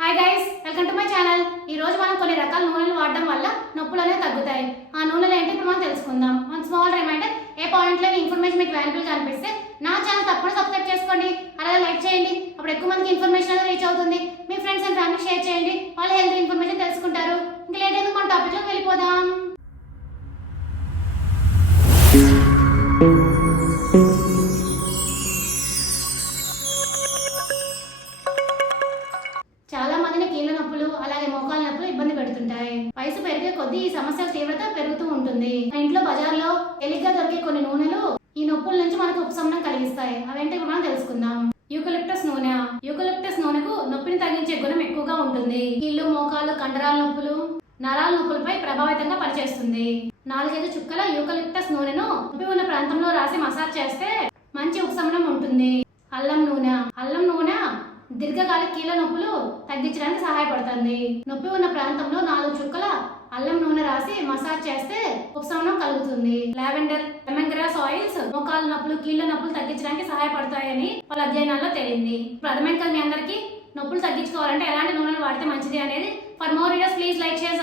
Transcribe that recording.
Hi guys, welcome to my channel. ఈ రోజు మనం కొన్ని రకాల నూనెలు వాడడం వల్ల నొప్పులు అనేవి తగ్గుతాయి. ఆ నూనెలు ఏంటి ఇప్పుడు మనం తెలుసుకుందాం. వన్ స్మాల్ రిమైండర్, ఏ పాయింట్లో ఇన్ఫర్మేషన్ మీకు వాల్యుబుల్ అనిపిస్తే నా ఛానల్ తప్పకుండా సబ్స్క్రైబ్ చేసుకోండి, అలాగే లైక్ చేయండి. అప్పుడు ఎక్కువ మందికి ఇన్ఫర్మేషన్ అనేది రీచ్ అవుతుంది. మీ ఫ్రెండ్స్ అండ్ ఫ్యామిలీ షేర్ చేయండి, వాళ్ళు హెల్త్ ఇన్ఫర్మేషన్ తెలుసుకుంటారు. ఇంకా లేట్ ఎందుకు మన టాపిక్లోకి వెళ్ళిపోదాం. చాలా మందిని కీళ్ళ నొప్పులు అలాగే మోకాల నొప్పులు ఇబ్బంది పెడుతుంటాయి. వయసు పెరిగే కొద్దీ ఈ సమస్య తీవ్రత పెరుగుతూ ఉంటుంది. మన ఇంట్లో బజార్లో తేలిగ్గా దొరికే కొన్ని నూనెలు ఈ నొప్పుల నుంచి మనకు ఉపశమనం కలిగిస్తాయి. అవేంటి మనం తెలుసుకుందాం. యూకలిప్టస్ నూనె. యూకలిప్టస్ నూనెకు నొప్పిని తగ్గించే గుణం ఎక్కువగా ఉంటుంది. కీళ్ళు, మోకాలు, కండరాల నొప్పులు, నరాల నొప్పులపై ప్రభావితంగా పనిచేస్తుంది. 4-5 చుక్కల యూకలిప్టస్ నూనెను నొప్పి ఉన్న ప్రాంతంలో రాసి మసాజ్ చేస్తే మంచి ఉపశమనం ఉంటుంది. అల్లం నూనె. అల్లం నూనె దీర్ఘకాలిక కీళ్ళ నొప్పులు తగ్గించడానికి సహాయపడుతుంది. నొప్పి ఉన్న ప్రాంతంలో 4 చుక్కల అల్లం నూనె రాసి మసాజ్ చేస్తే ఉపశమనం కలుగుతుంది. లావెండర్, లెమన్ గ్రాస్ ఆయిల్స్ మోకాల నొప్పులు, కీళ్ళ నొప్పులు తగ్గించడానికి సహాయపడతాయని వాళ్ళ అధ్యయనాల్లో తేలింది. అర్థమైంది కదా మీ అందరికీ? నొప్పులు తగ్గించుకోవాలంటే ఎలాంటి నూనెలు వాడితే మంచిది అనేది. For more videos please like, share,